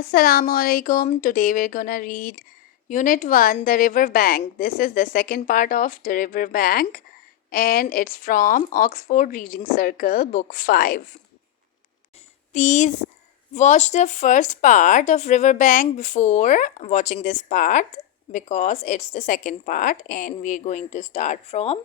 Assalamu alaikum. Today we're gonna read Unit 1, The River Bank. This is the second part of The River Bank and it's from Oxford Reading Circle, Book 5. Please watch the first part of River Bank before watching this part because it's the second part and we're going to start from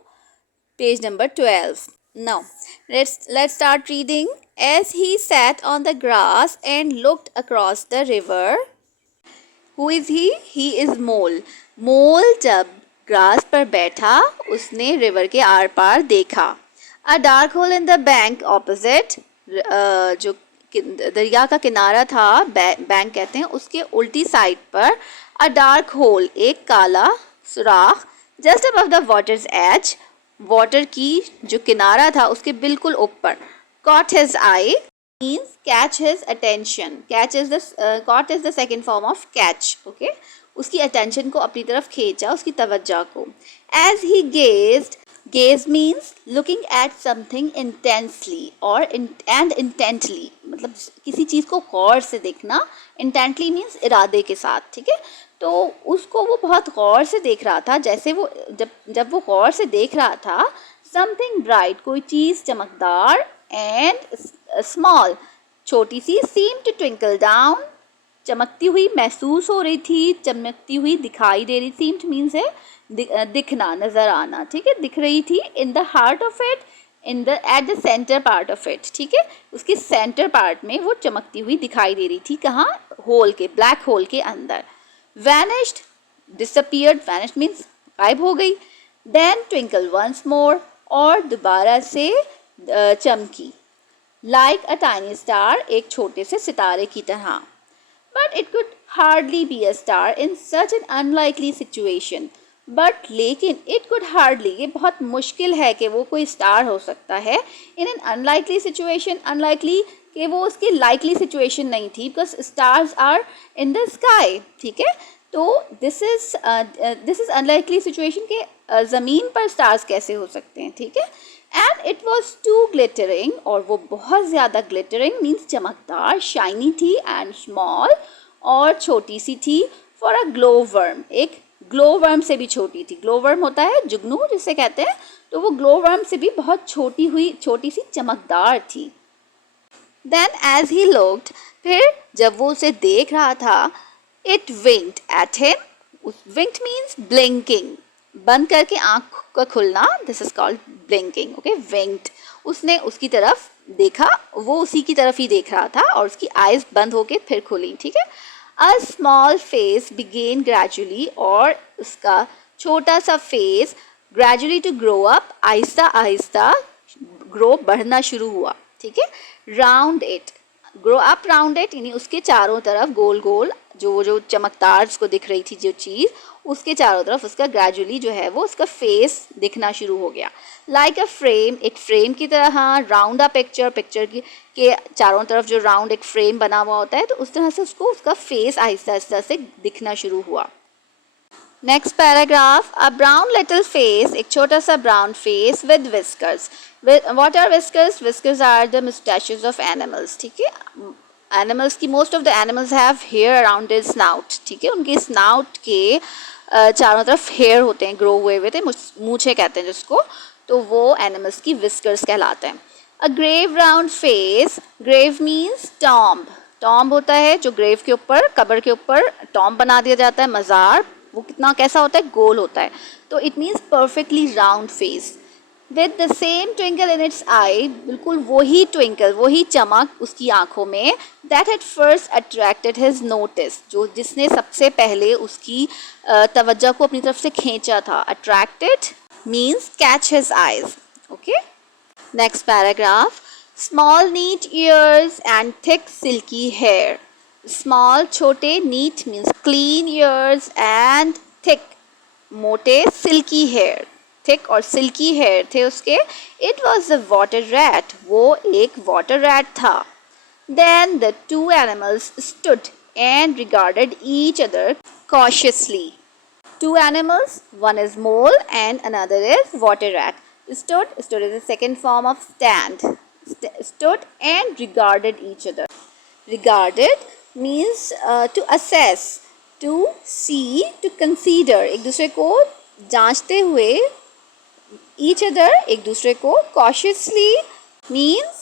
page number 12. Now, let's start reading. As he sat on the grass and looked across the river, who is he is mole. Mole जब grass पर बैठा उसने river के are पार देखा। अ dark hole in the bank opposite, जो दरिया का किनारा था, बैंक कहते हैं, उसके उल्टी साइड पर अ डार्क होल, एक काला सुराख, just above the water's edge, water की जो किनारा था उसके बिल्कुल ऊपर। caught his eye means catch his attention. Caught is the second form of catch. Okay, उसकी attention को अपनी तरफ खींचा, उसकी तवज्जो को। As he gazed, gaze means looking at something intensely or and intently, मतलब किसी चीज को गौर से देखना। intently means इरादे के साथ, ठीक है। तो उसको वो बहुत गौर से देख रहा था, जैसे वो जब वो गौर से देख रहा था, something bright, कोई चीज चमकदार, and small, छोटी सी, seemed to twinkle down, चमकती हुई महसूस हो रही थी, चमकती हुई दिखाई दे रही। seemed means है दिखना, नजर आना, ठीक है, दिख रही थी। in the heart of it, at the center part of it, ठीक है, उसके सेंटर पार्ट में वो चमकती हुई दिखाई दे रही थी। कहाँ? होल के, ब्लैक होल के अंदर। vanished, disappeared, vanished means गायब हो गई। then twinkle once more, और दोबारा से चमकी। like a tiny star, एक छोटे से सितारे की तरह। but it could hardly be a star in such an unlikely situation. but लेकिन it could hardly, ये बहुत मुश्किल है कि वो कोई स्टार हो सकता है। in an unlikely situation, unlikely कि वो उसकी likely situation नहीं थी, because stars are in the sky, ठीक है। तो this is unlikely situation के ज़मीन पर stars कैसे हो सकते हैं, ठीक है। and it was too glittering, और वो बहुत ज़्यादा glittering means चमकदार, shiny थी, and small, और छोटी सी थी, for a glowworm, एक ग्लोवर्म से भी छोटी थी। ग्लोवर्म होता है जुगनू जिसे कहते हैं, तो वो ग्लोवर्म से भी बहुत छोटी सी चमकदार थी। then as he looked, फिर जब वो उसे देख रहा था, it winked at him. winked means blinking, बंद करके आँख का खुलना, this is called blinking. okay, winked, उसने उसकी तरफ देखा, वो उसी की तरफ ही देख रहा था, और उसकी आइज बंद होके फिर खुली, ठीक है। A small face began gradually, और उसका छोटा सा face gradually to grow up, Aahista Aahista grow, बढ़ना शुरू हुआ, ठीक है। Round it, grow up round it, यानी उसके चारों तरफ गोल गोल, जो चमकदार उसको दिख रही थी जो चीज़, उसके चारों तरफ उसका ग्रेजुअली जो है वो उसका फेस दिखना शुरू हो गया। लाइक अ फ्रेम, एक फ्रेम की तरह। राउंड अ पिक्चर, पिक्चर के चारों तरफ जो राउंड एक फ्रेम बना हुआ होता है, तो उस तरह से उसको उसका फेस आहिस्ता आहिस्ता से दिखना शुरू हुआ। Next paragraph, a brown little face, एक छोटा सा brown face with whiskers. What are whiskers? Whiskers are the mustaches of animals, ठीक है। एनिमल्स की, most of the animals have hair around their snout, ठीक है, उनके स्नाउट के चारों तरफ हेयर होते हैं, ग्रो हुए थे, मूछे कहते हैं जिसको, तो वो एनिमल्स की विस्कर्स कहलाते हैं। A grave round face, grave means tomb, tomb होता है जो ग्रेव के ऊपर, कब्र के ऊपर टॉम्ब बना दिया जाता है, मज़ार, वो कितना कैसा होता है? गोल होता है, तो it means perfectly round face. With the same twinkle in it's I, बिल्कुल वही ट्विंकल, वही चमक उसकी आंखों में, that had first attracted his notice, जो जिसने सबसे पहले उसकी तवज्जो को अपनी तरफ से खींचा था। Attracted means catch his eyes. Okay, next paragraph, small neat ears and thick silky hair. Small छोटे, neat means clean, ears and thick मोटे, सिल्की हेयर, थिक और सिल्की हेयर थे उसके। It was the water rat, वो एक water rat था। Then the two animals stood and regarded each other cautiously. Two animals, one is mole and another is water rat. Stood is the second form of stand. Stood and regarded each other. Regarded means to assess, to see, to consider, एक दूसरे को जांचते हुए, each other, एक दूसरे को cautiously means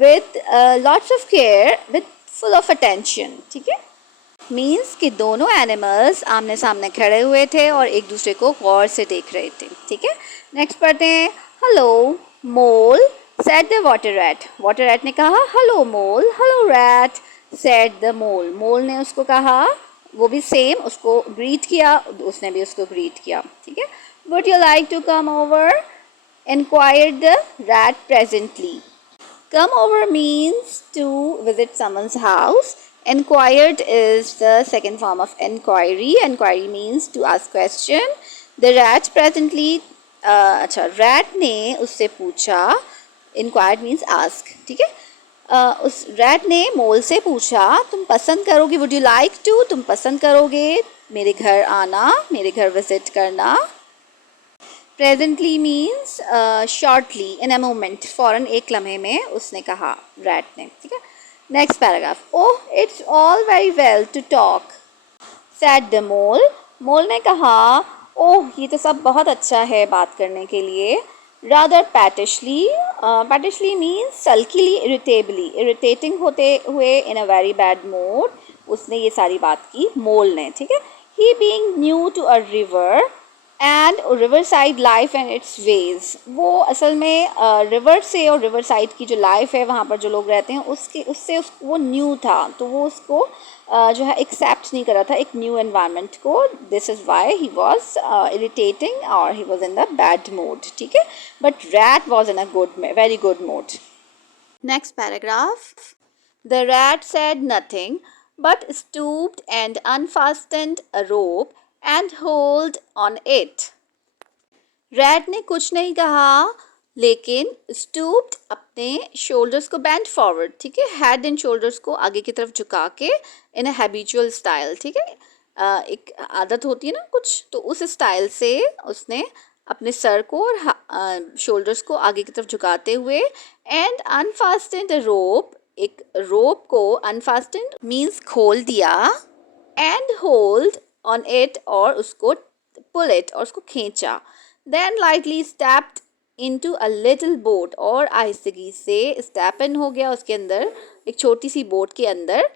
with lots of care, with full of attention, ठीक है. मीन्स कि दोनों एनिमल्स आमने सामने खड़े हुए थे और एक दूसरे को गौर से देख रहे थे, ठीक है. नेक्स्ट पढ़ते हैं. Hello mole said the water rat. Water rat ने कहा hello mole. Hello rat said the mole. Mole ने उसको कहा, वो भी सेम उसको ग्रीट किया, उसने भी उसको ग्रीट किया, ठीक है. Would you like to come over, inquired the rat presently. Come over means to visit someone's house. Inquired is the second form of inquiry. Inquiry means to ask question. The rat presently, अच्छा rat ने उससे पूछा. Inquired means ask, ठीक है. उस rat ने मोल से पूछा, तुम पसंद करोगे, would you like to, तुम पसंद करोगे मेरे घर आना, मेरे घर विजिट करना. Presently means shortly, in a moment, फ़ौरन एक लम्हे में, उसने कहा रैट ने, ठीक है. Next paragraph. Oh it's all very well to talk said the mole. Mole ने कहा, ओह ये तो सब बहुत अच्छा है बात करने के लिए. Rather pettishly, pettishly means sulkily, irritably, irritating होते हुए, in a very bad mood, उसने ये सारी बात की मोल ने, ठीक है. He being new to a river and river side life and its ways. वो असल में रिवर से और रिवर साइड की जो लाइफ है, वहाँ पर जो लोग रहते हैं, उससे वो न्यू था, तो वो उसको जो है एक्सेप्ट नहीं कर रहा था एक न्यू एनवायरनमेंट को. This is why he was irritating और he was in the bad mood, ठीक है. But rat was in a good, very good mood. Next paragraph. The rat said nothing but stooped and unfastened a rope and hold on it. Rat ने कुछ नहीं कहा, लेकिन stooped अपने shoulders को bend forward, ठीक है, head and shoulders को आगे की तरफ झुका के in a habitual style, ठीक है. एक आदत होती है ना कुछ, तो उस स्टाइल से उसने अपने सर को और शोल्डर्स को आगे की तरफ झुकाते हुए एंड अनफास्टेंड द रोप, एक रोप को अनफास्टेंड मीन्स खोल दिया, एंड होल्ड ऑन इट और उसको पुल इट और उसको खींचा. Then lightly stepped into a little boat और आहिस्तगी से स्टेप इन हो गया उसके अंदर, एक छोटी सी बोट के अंदर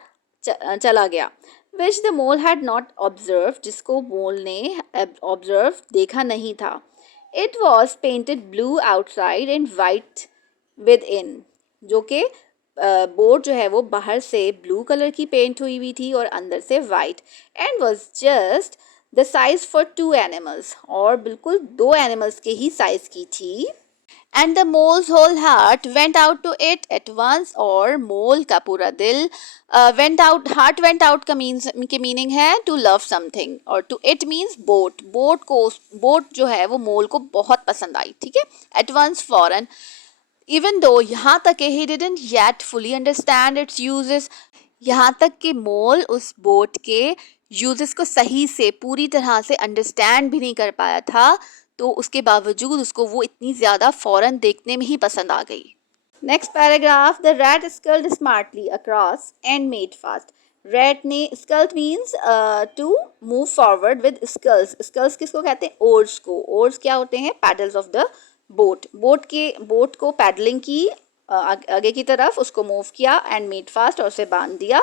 चला गया. Which the mole had not observe, जिसको मोल ने ऑब्जर्व देखा नहीं था. It was painted blue outside and white with in, जो कि बोर्ड जो है वो बाहर से ब्लू कलर की पेंट हुई हुई थी और अंदर से white, and was just the size for 2 animals, और बिल्कुल 2 एनिमल्स के ही साइज की थी. And the mole's whole heart went out to it at once, और मोल का पूरा दिल went out, heart went out का मीनिंग है टू लव समथिंग, और to it means boat. Boat जो है वो मोल को बहुत पसंद आई, ठीक है. एट वंस फॉरन, इवन दो, यहाँ तक he didn't yet fully understand it's uses, यहाँ तक कि मोल उस बोट के यूजेस को सही से पूरी तरह से अंडरस्टैंड भी नहीं कर पाया था, तो उसके बावजूद उसको वो इतनी ज़्यादा फ़ौरन देखने में ही पसंद आ गई. Next paragraph. The rat sculled smartly across and made fast. Rat ने, sculled means to move forward with sculls. Sculls किसको कहते हैं? ओर्स को. ओर्स क्या होते हैं? Paddles of the boat. Boat को पैडलिंग की, आगे की तरफ उसको मूव किया, एंड मेड फास्ट, और उसे बांध दिया.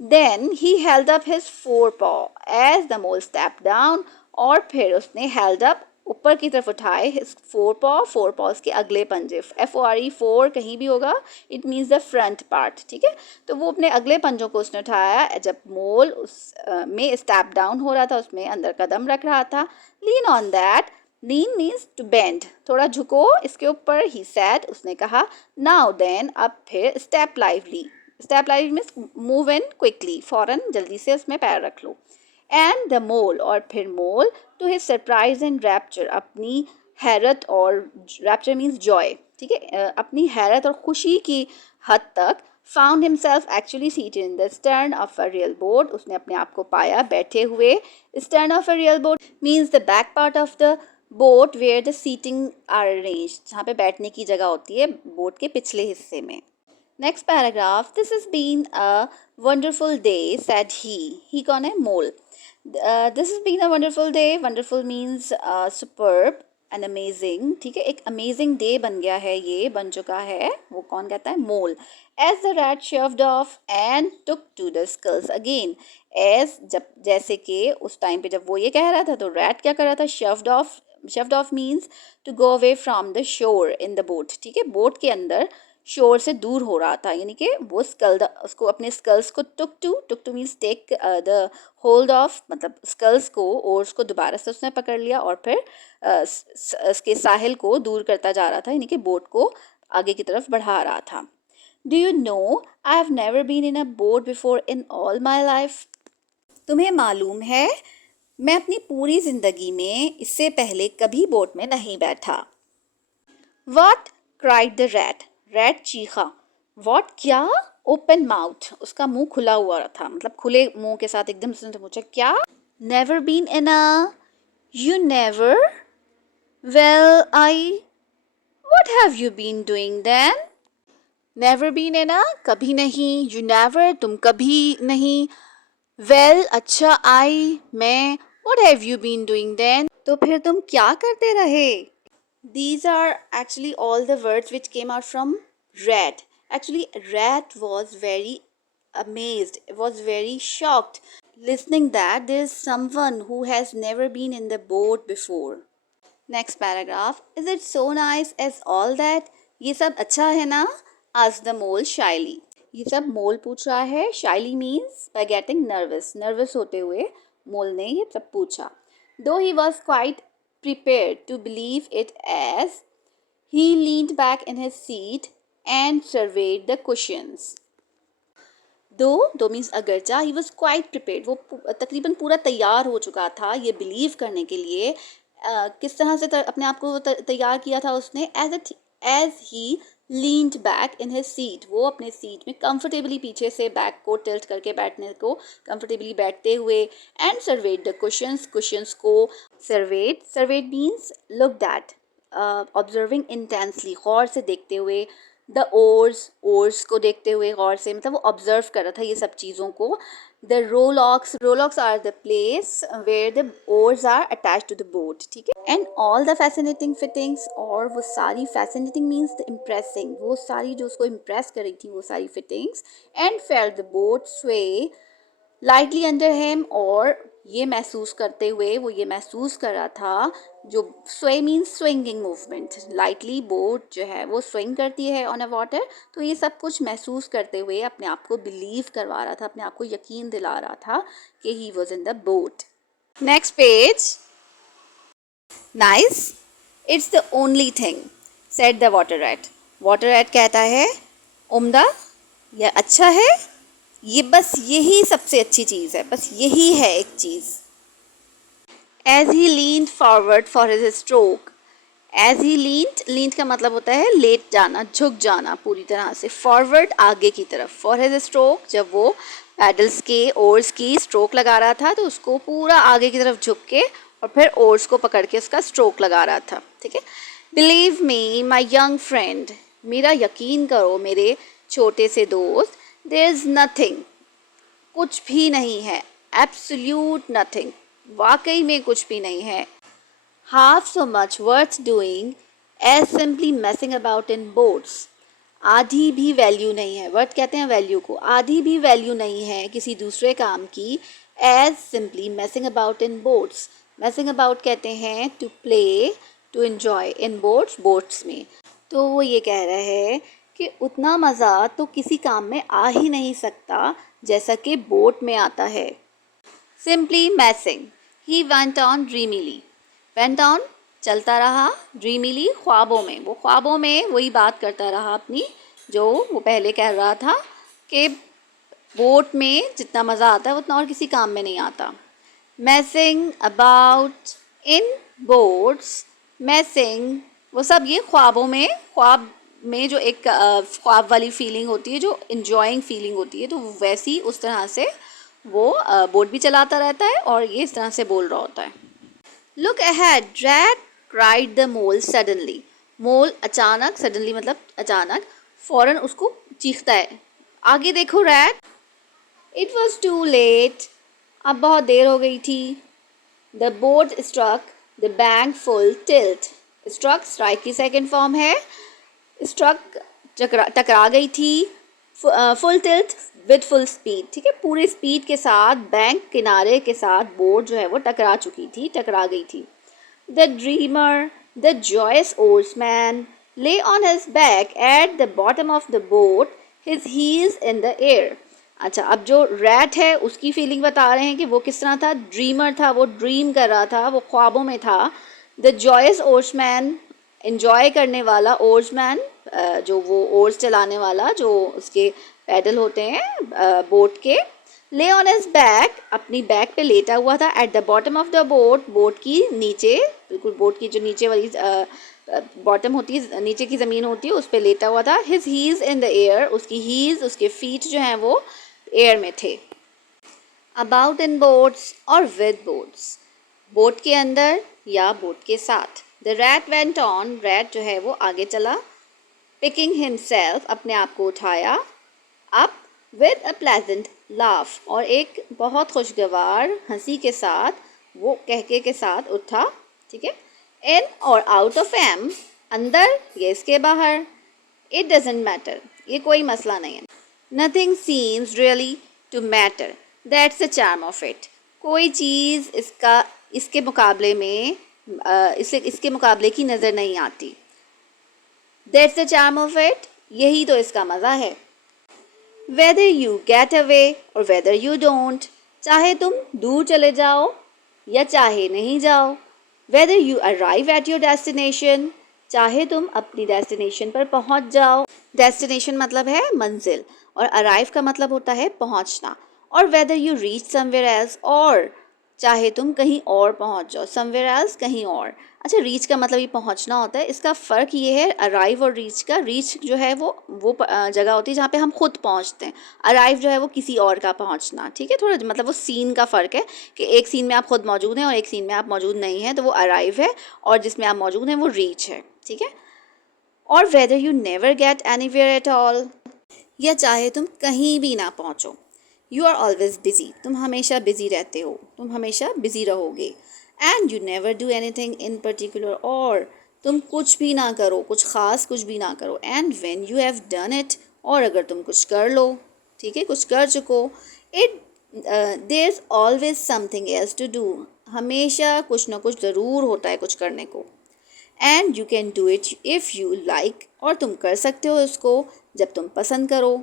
Then he held up his fore paw as the mole step down, और फिर उसने हेल्ड अप, ऊपर की तरफ उठाए, हिज फोर पॉज के अगले पंजे. FORE, फोर कहीं भी होगा, it means the front part, ठीक है. तो वो अपने अगले पंजों को उसने उठाया जब मोल उस में स्टेप डाउन हो रहा था, उसमें अंदर कदम रख रहा था. Lean on that, lean means to bend, थोड़ा झुको इसके ऊपर. ही सैड, उसने कहा. नाउ देन, अब फिर. Step lively, step lively means move in quickly, फौरन जल्दी से उसमें पैर रख लो. एंड द मोल, और फिर mole, to his surprise and rapture, अपनी हैरत और, रैप्चर मीन्स जॉय, ठीक है, अपनी हैरत और खुशी की हद तक, found himself actually seated in the stern of a real boat, उसने अपने आप को पाया बैठे हुए stern of a real boat means the back part of the boat where the seating are arranged, जहाँ पे बैठने की जगह होती है बोट के पिछले हिस्से में. Next paragraph. This has been a wonderful day, said he. He कौन है? Mole. This has been a wonderful day. Wonderful means superb and amazing. ठीक है, एक amazing day बन गया है, ये बन चुका है. वो कौन कहता है? Mole. As the rat shoved off and took to the skulls again. As जब जैसे कि उस टाइम पे जब वो ये कह रहा था तो rat क्या कर रहा था? Shoved off. Shoved off means to go away from the shore in the boat. ठीक है, बोट के अंदर शोर से दूर हो रहा था, यानी कि वो उसको अपने स्कल्स को took to means take the hold of, मतलब स्कल्स को और उसको दोबारा से उसने पकड़ लिया और फिर उसके साहिल को दूर करता जा रहा था, यानी कि बोट को आगे की तरफ बढ़ा रहा था. Do you know I have never been in a boat before in all my life. तुम्हें मालूम है मैं अपनी पूरी जिंदगी में इससे पहले कभी बोट में नहीं बैठा. What? cried the rat. Rat चीखा. What? क्या? Open mouth. उसका मुंह खुला हुआ था, मतलब खुले मुंह के साथ एकदम से पूछा क्या? Never been in a. You never? Well, What have you been doing then? Never been in a. कभी नहीं. You never. तुम कभी नहीं. Well, अच्छा मैं. What have you been doing then? तो फिर तुम क्या करते रहे? These are actually all the words which came out from rat. Actually, rat was very amazed, was very shocked, listening that there is someone who has never been in the boat before. Next paragraph. Is it so nice as all that? ये सब अच्छा है ना? Asked the mole shyly. ये सब मोल पूछ रहा है. Shyly means by getting nervous. Nervous होते हुए मोल ने ये सब पूछा. Though he was quite prepared to believe it as he leaned back in his seat and surveyed the cushions. Though means अगरचा. He was quite prepared. वो तकरीबन पूरा तैयार हो चुका था ये बिलीव करने के लिए. किस तरह से अपने आप को तैयार किया था उसने? As he leaned back in his seat. वो अपने सीट में कंफर्टेबली पीछे से बैक को टिल्ट करके बैठने को कंफर्टेबली बैठते हुए. And surveyed the cushions. Cushions को surveyed means look that, observing intensely, गौर से देखते हुए. द ओर्स को देखते हुए गौर से, मतलब वो ऑब्जर्व कर रहा था ये सब चीज़ों को. The rowlocks are the place where the oars are attach to the boat. ठीक है. And all the fascinating fittings, और वो सारी, फैसिनेटिंग मीन्स द इम्प्रेसिंग, वो सारी जो उसको इम्प्रेस कर रही थी वो सारी fittings. And felt the boat स्वे लाइटली अंडर हिम, और ये महसूस करते हुए वो ये महसूस कर रहा था, जो स्वे means swinging movement, lightly boat जो है वो स्विंग करती है ऑन अ वाटर. तो ये सब कुछ महसूस करते हुए अपने आप को बिलीव करवा रहा था, अपने आप को यकीन दिला रहा था कि ही was in the boat. Next page. Nice. It's the only thing said the water rat. Water rat कहता है उम्दा, यह अच्छा है, ये बस यही सबसे अच्छी चीज़ है, बस यही है एक चीज़. As he leaned forward for his stroke. As he leaned का मतलब होता है लेट जाना, झुक जाना पूरी तरह से. फॉरवर्ड आगे की तरफ. फॉर हिज स्ट्रोक, जब वो पैडल्स के ओर्स की स्ट्रोक लगा रहा था तो उसको पूरा आगे की तरफ झुक के और फिर ओर्स को पकड़ के उसका स्ट्रोक लगा रहा था. ठीक है. Believe me my young friend, मेरा यकीन करो मेरे छोटे से दोस्त. देयर इज़ नथिंग, कुछ भी नहीं है. एब्सोल्यूट नथिंग, वाकई में कुछ भी नहीं है. Half so much worth doing as simply messing about in boats. आधी भी वैल्यू नहीं है, वर्थ कहते हैं वैल्यू को, आधी भी वैल्यू नहीं है किसी दूसरे काम की. As simply messing about in boats. Messing about कहते हैं to play, to enjoy. In boats, boats में. तो वो ये कह रहे हैं कि उतना मज़ा तो किसी काम में आ ही नहीं सकता जैसा कि बोट में आता है. Simply messing. He went on dreamily. Went on चलता रहा, ड्रीमीली ख्वाबों में. वो ख्वाबों में वही बात करता रहा अपनी, जो वो पहले कह रहा था कि बोट में जितना मज़ा आता है उतना और किसी काम में नहीं आता. मैसिंग अबाउट इन बोट्स. मैसिंग वो सब ये ख्वाबों में, ख्वाब में जो एक ख्वाब वाली फीलिंग होती है, जो इंजॉइंग फीलिंग होती है, तो वैसी उस तरह से वो बोट भी चलाता रहता है और ये इस तरह से बोल रहा होता है. Look ahead drat cried the mole suddenly. Mole अचानक, सडनली मतलब अचानक. फौरन उसको चीखता है, आगे देखो rat. It was too late, अब बहुत देर हो गई थी। The boat struck the bank full tilt. Struck strike की सेकेंड फॉर्म है। स्ट्रक टकरा गई थी। Full tilt with full speed, ठीक है, पूरे स्पीड के साथ बैंक किनारे के साथ बोट जो है वो टकरा चुकी थी, टकरा गई थी। द ड्रीमर द जॉयस ओल्ड्समैन ले on his back at the bottom of the boat, his heels in the air. अच्छा, अब जो रैट है उसकी फीलिंग बता रहे हैं कि वो किस तरह था। ड्रीमर था, वो ड्रीम कर रहा था, वो ख्वाबों में था। द जॉयस ओर्समैन, इन्जॉय करने वाला। ओर्समैन, जो वो ओर्स चलाने वाला, जो उसके पैडल होते हैं बोट के। ले ऑन हिज बैक, अपनी बैक पे लेटा हुआ था। At the bottom of the boat, boat की नीचे, बिल्कुल बोट की जो नीचे वाली बॉटम होती है, नीचे की ज़मीन होती है, उस पर लेटा हुआ था। His heels in the air, उसकी हील्स, उसके फीट जो हैं वो एयर में थे। अबाउट इन बोट्स और विद बोट्स, बोट के अंदर या बोट के साथ। The rat went on, rat जो है वो आगे चला। पिकिंग हिमसेल्फ, अपने आप को उठाया। Up with a pleasant laugh, और एक बहुत खुशगवार हंसी के साथ, वो कहके के साथ उठा, ठीक है। इन और आउट ऑफ एम, अंदर या इसके बाहर। इट डजेंट मैटर, ये कोई मसला नहीं है। Nothing seems really to matter, that's the charm of it. कोई चीज़ इसके मुकाबले में इसके मुकाबले की नज़र नहीं आती। That's the charm of it, यही तो इसका मज़ा है। वेदर यू गेट अवे और वेदर यू डोंट, चाहे तुम दूर चले जाओ या चाहे नहीं जाओ। Whether you arrive at your destination, चाहे तुम अपनी डेस्टिनेशन पर पहुंच जाओ। डेस्टिनेशन मतलब है मंजिल, और अराइव का मतलब होता है पहुंचना। और whether you reach somewhere else, और चाहे तुम कहीं और पहुंच जाओ। समवेयर एल्स, कहीं और। अच्छा, रीच का मतलब ही पहुंचना होता है। इसका फ़र्क ये है अराइव और रीच का। रीच जो है वो जगह होती है जहाँ पे हम खुद पहुंचते हैं। अराइव जो है वो किसी और का पहुंचना, ठीक है। थोड़ा मतलब वो सीन का फ़र्क है कि एक सीन में आप खुद मौजूद हैं और एक सीन में आप मौजूद नहीं हैं, तो वो अराइव है, और जिसमें आप मौजूद हैं वो रीच है, ठीक है। और whether you never get anywhere at all, या चाहे तुम कहीं भी ना पहुँचो। यू आर ऑलवेज बिजी, तुम हमेशा बिजी रहते हो, तुम हमेशा बिजी रहोगे। And you never do anything in particular, और तुम कुछ भी ना करो, कुछ ख़ास कुछ भी ना करो। And when you have done it, और अगर तुम कुछ कर लो, ठीक है, कुछ कर चुको। It there is always something else to do, हमेशा कुछ ना कुछ ज़रूर होता है कुछ करने को। And you can do it if you like, और तुम कर सकते हो इसको जब तुम पसंद करो।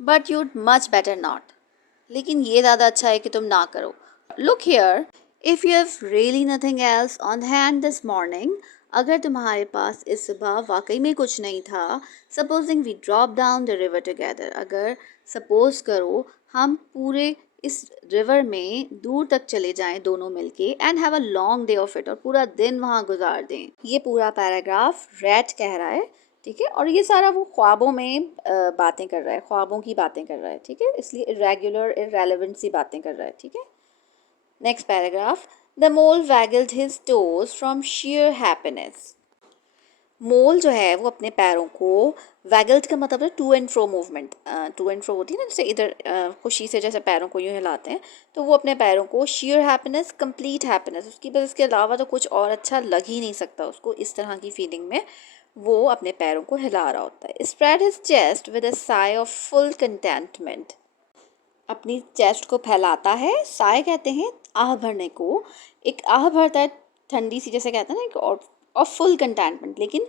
But you'd much better not, लेकिन ये ज़्यादा अच्छा है कि तुम ना करो। Look here, if you have really nothing else on hand this morning, अगर तुम्हारे पास इस सुबह वाकई में कुछ नहीं था। Supposing we drop down the river together, अगर सपोज करो हम पूरे इस रिवर में दूर तक चले जाएं दोनों मिलके। And have a long day of it, और पूरा दिन वहाँ गुजार दें। ये पूरा पैराग्राफ रैट कह रहा है, ठीक है। और ये सारा वो ख्वाबों में बातें कर रहा है, ख्वाबों की बातें कर रहा है, ठीक है। इसलिए इरेगुलर इररेलेवेंट सी बातें कर रहा है, ठीक है। Next paragraph, the mole waggled his toes from sheer happiness. Mole जो है वो अपने पैरों को, वैगल्ड का मतलब है to and fro movement. To and fro होती है ना, जैसे इधर खुशी से जैसे पैरों को यूँ हिलाते हैं, तो वो अपने पैरों को शेयर हैप्पीनेस, कंप्लीट हैप्पीनेस, उसकी बस इसके अलावा तो कुछ और अच्छा लग ही नहीं सकता उसको। इस तरह की फीलिंग में वो अपने पैरों को हिला रहा होता है। Spread his chest with a sigh of full contentment, अपनी चेस्ट को फैलाता है। साय कहते हैं आह भरने को, एक आह भरता है ठंडी सी, जैसे कहते हैं ना, एक और फुल कंटेंटमेंट। लेकिन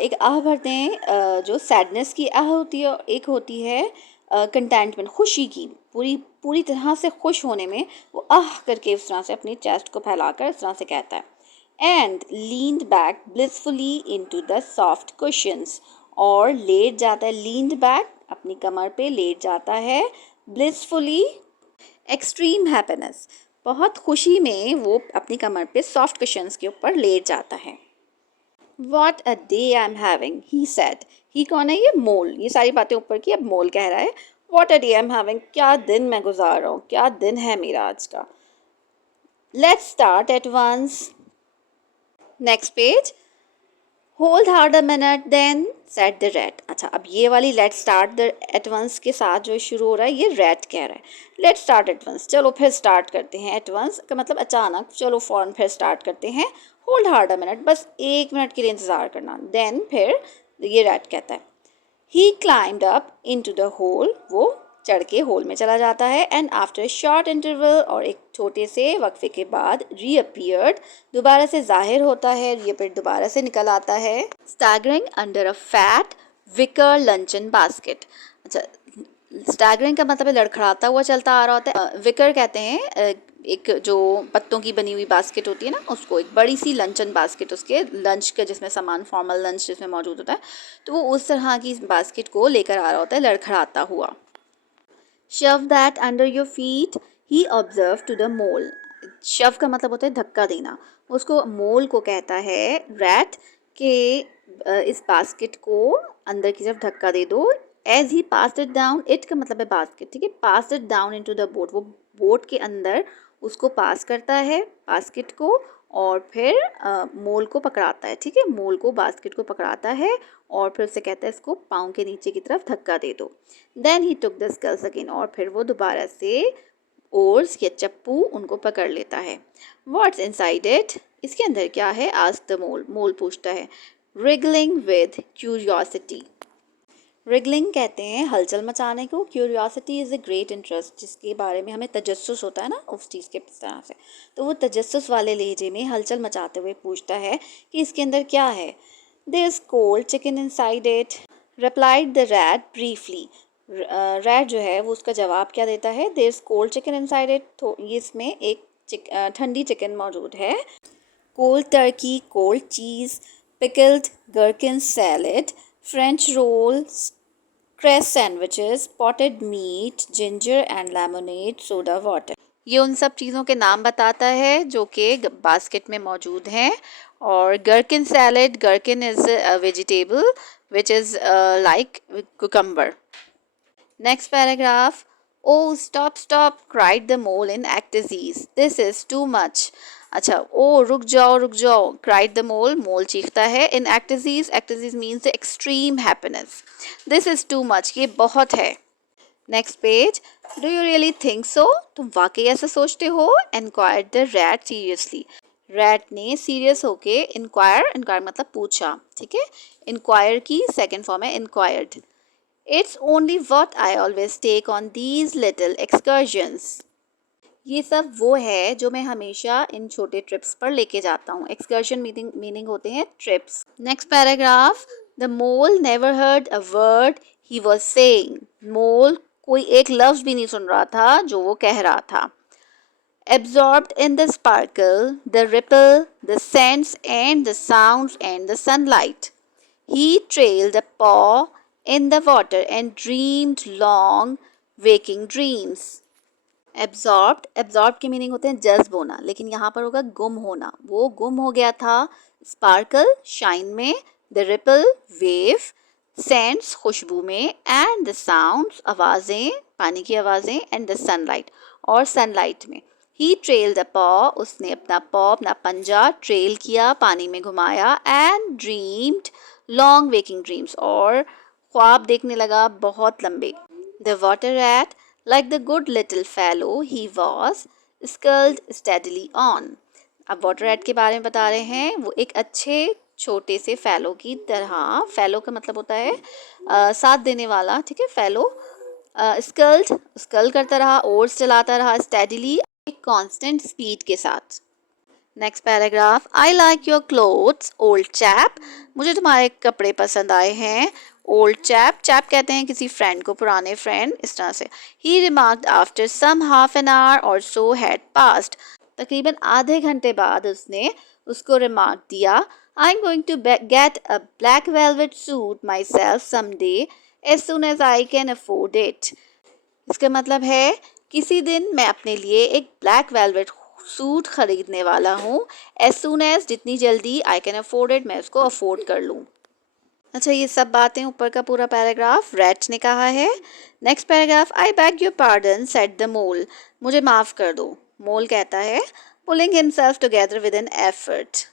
एक आह भरते हैं जो सैडनेस की आह होती है, और एक होती है कंटेंटमेंट, खुशी की, पूरी पूरी तरह से खुश होने में वो आह करके उस तरह से अपनी चेस्ट को फैलाकर इस तरह से कहता है। And leaned back blissfully into the soft cushions, और लेट जाता है। लीन्ड बैक, अपनी कमर पे लेट जाता है। ब्लिसफुली, एक्सट्रीम हैप्पीनेस, बहुत खुशी में वो अपनी कमर पे सॉफ्ट कुशंस के ऊपर लेट जाता है। What a day I'm having, he said. ही कौन है? ये मोल। ये सारी बातें ऊपर की, अब मोल कह रहा है What a day I'm having, क्या दिन मैं गुजार रहा हूँ, क्या दिन है मेरा आज का। Let's start at once. Next page. Hold hard a minute then, said the rat. अच्छा, अब ये वाली let start the at once के साथ जो शुरू हो रहा है ये रैट कह रहा है। लेट स्टार्ट एट वंस, चलो फिर स्टार्ट करते हैं। एट वंस का मतलब अचानक, चलो फ़ौरन फिर स्टार्ट करते हैं। होल्ड हार्ड अ मिनट, बस 1 मिनट के लिए इंतज़ार करना। देन फिर ये रैट कहता है he climbed up into the hole, वो चढ़ के होल में चला जाता है। एंड आफ्टर शॉर्ट इंटरवल, और एक छोटे से वक्फे के बाद, रीअपियर्ड, दोबारा से जाहिर होता है, रीअपियर्ड दोबारा से निकल आता है। Staggering under a fat wicker luncheon basket. अच्छा, स्टैगरिंग का मतलब है लड़खड़ाता हुआ चलता आ रहा होता है। विकर कहते हैं एक जो पत्तों की बनी हुई बास्केट होती है ना, उसको, एक बड़ी सी लंचन बास्केट, उसके लंच का जिसमें सामान, फॉर्मल लंच जिसमें मौजूद होता है, तो वो उस तरह की बास्केट को लेकर आ रहा होता है लड़खड़ाता हुआ। Shove that under your feet, he observed to the mole. Shove का मतलब होता है धक्का देना, उसको मोल को कहता है रैट के इस बास्केट को अंदर की तरफ धक्का दे दो। As he pass it down, it का मतलब है बास्केट, ठीक है, pass it down into the boat, वो बोट के अंदर उसको पास करता है बास्केट को, और फिर मोल को पकड़ाता है, ठीक है, मोल को, बास्केट को पकड़ाता है, और फिर उसे कहता है इसको पाँव के नीचे की तरफ धक्का दे दो। Then he took the sculls again, और फिर वो दोबारा से ओर्स या चप्पू उनको पकड़ लेता है। व्हाट्स इनसाइड इट, इसके अंदर क्या है, आस्क द मोल, मोल पूछता है। रिगलिंग विद क्यूरियोसिटी, रिगलिंग कहते हैं हलचल मचाने को, curiosity is a great interest, जिसके बारे में हमें तजस्सुस होता है ना उस चीज़ के तरह से, तो वो तजस्सुस वाले लहजे में हलचल मचाते हुए पूछता है कि इसके अंदर क्या है। There is cold chicken inside it, replied the rat briefly. Rat जो है वो उसका जवाब क्या देता है, there is cold chicken inside it, तो ये इसमें एक ठंडी चिकन मौजूद है। Cold turkey, cold cheese, pickled gherkin salad, French rolls, cress sandwiches, potted meat, ginger and lemonade, soda water. ये उन सब चीज़ों के नाम बताता है जो कि बास्केट में मौजूद हैं। और gherkin salad, gherkin is a vegetable which is like cucumber. Next paragraph. Oh, stop, stop, cried the mole in ecstasies. This is too much. अच्छा, ओ रुक जाओ, cried the mole, मोल चीखता है, in ecstasies, ecstasies means the extreme happiness. This is too much, ये बहुत है. Next page. Do you really think so? तुम वाकई ऐसा सोचते हो? Enquired the rat seriously. Rat ने सीरियस होके इंक्वायर मतलब पूछा, ठीक है, इंक्वायर की सेकेंड फॉर्म है inquired. It's only what I always take on these little excursions. ये सब वो है जो मैं हमेशा इन छोटे ट्रिप्स पर लेके जाता हूँ। एक्सकर्शन मीनिंग होते हैं trips. Next paragraph. The mole never heard a word he was saying. Mole कोई एक लफ्ज भी नहीं सुन रहा था जो वो कह रहा था. Absorbed in the sparkle, the ripple, the scents and the sounds and the sunlight, he trailed a paw in the water and dreamed long waking dreams. Absorbed के मीनिंग होते हैं जज्ब होना, लेकिन यहाँ पर होगा गुम होना. वो गुम हो गया था स्पार्कल शाइन में, द रिपल वेव, सेंट्स खुशबू में, एंड द साउंड्स आवाज़ें, पानी की आवाज़ें, एंड द सनलाइट, और सनलाइट में. ही ट्रेल द पॉ, उसने अपना पॉ, अपना पंजा ट्रेल किया, पानी में घुमाया, and dreamed long waking dreams, और ख्वाब देखने लगा बहुत लंबे. The water rat, like the good little fellow he was, sculled steadily on. अब वाटर रैट के बारे में बता रहे हैं, वो एक अच्छे छोटे से फेलो की तरह, फेलो का मतलब होता है साथ देने वाला, ठीक है, फेलो. स्कल करता रहा, ओर्स चलाता रहा, स्टेडीली, एक कांस्टेंट स्पीड के साथ. Next paragraph. I like your clothes old chap, मुझे तुम्हारे कपड़े पसंद आए हैं. ओल्ड चैप, चैप कहते हैं किसी फ्रेंड को, पुराने फ्रेंड, इस तरह से. He remarked after some half an hour or so had passed, तकरीबन आधे घंटे बाद उसने उसको रिमार्क दिया. I am going to get a black velvet suit myself someday as soon as I can afford it. इसका मतलब है किसी दिन मैं अपने लिए एक ब्लैक वेलवेट सूट खरीदने वाला हूँ, एज सुन एज, जितनी जल्दी, आई कैन अफोर्ड इट, मैं उसको अफोर्ड कर लूँ. अच्छा, ये सब बातें ऊपर का पूरा पैराग्राफ रैट ने कहा है. Next paragraph. I bag your pardon said the मोल, मुझे माफ़ कर दो, मोल कहता है, pulling himself together with an effort.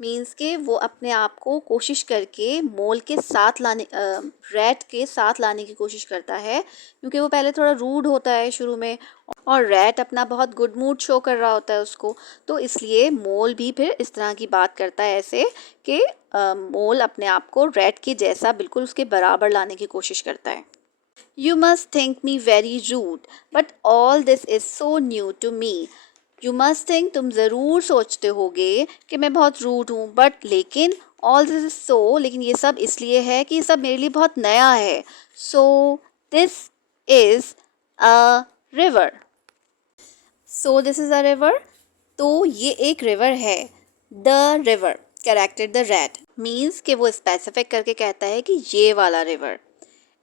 Means के वो अपने आप को कोशिश करके मोल के साथ लाने रैट के साथ लाने की कोशिश करता है, क्योंकि वो पहले थोड़ा रूड होता है शुरू में और रैट अपना बहुत गुड मूड शो कर रहा होता है उसको, तो इसलिए मोल भी फिर इस तरह की बात करता है ऐसे कि मोल अपने आप को रैट के जैसा बिल्कुल उसके बराबर लाने की कोशिश करता है। You must think me very rude, but all this is so new to me. You must think, तुम ज़रूर सोचते होगे कि मैं बहुत रूड हूँ, बट लेकिन all this is so, लेकिन ये सब इसलिए है कि ये सब मेरे लिए बहुत नया है. So this is a river. So this is a river. तो ये एक river है. The river. Corrected the rat. Means कि वो specific करके कहता है कि ये वाला river.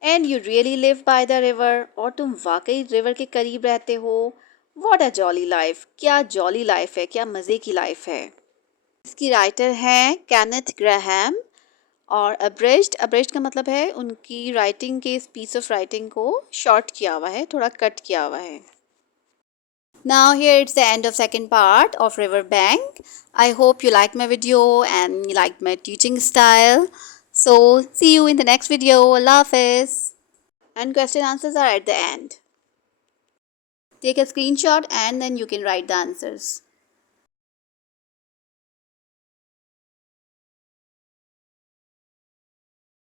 And you really live by the river. और तुम वाकई river के करीब रहते हो. What a jolly life. क्या jolly life है, क्या मज़े की life है. इसकी राइटर हैं कैनेथ ग्राहम और अब्रिज्ड का मतलब है उनकी राइटिंग के इस पीस ऑफ राइटिंग को शॉर्ट किया हुआ है, थोड़ा कट किया हुआ है. Now here it's the end of second part of River Bank. I hope you liked my video and you liked my teaching style. So see you in the next video. Allah Hafiz. And question answers are at the end. Take a screenshot and then you can write the answers.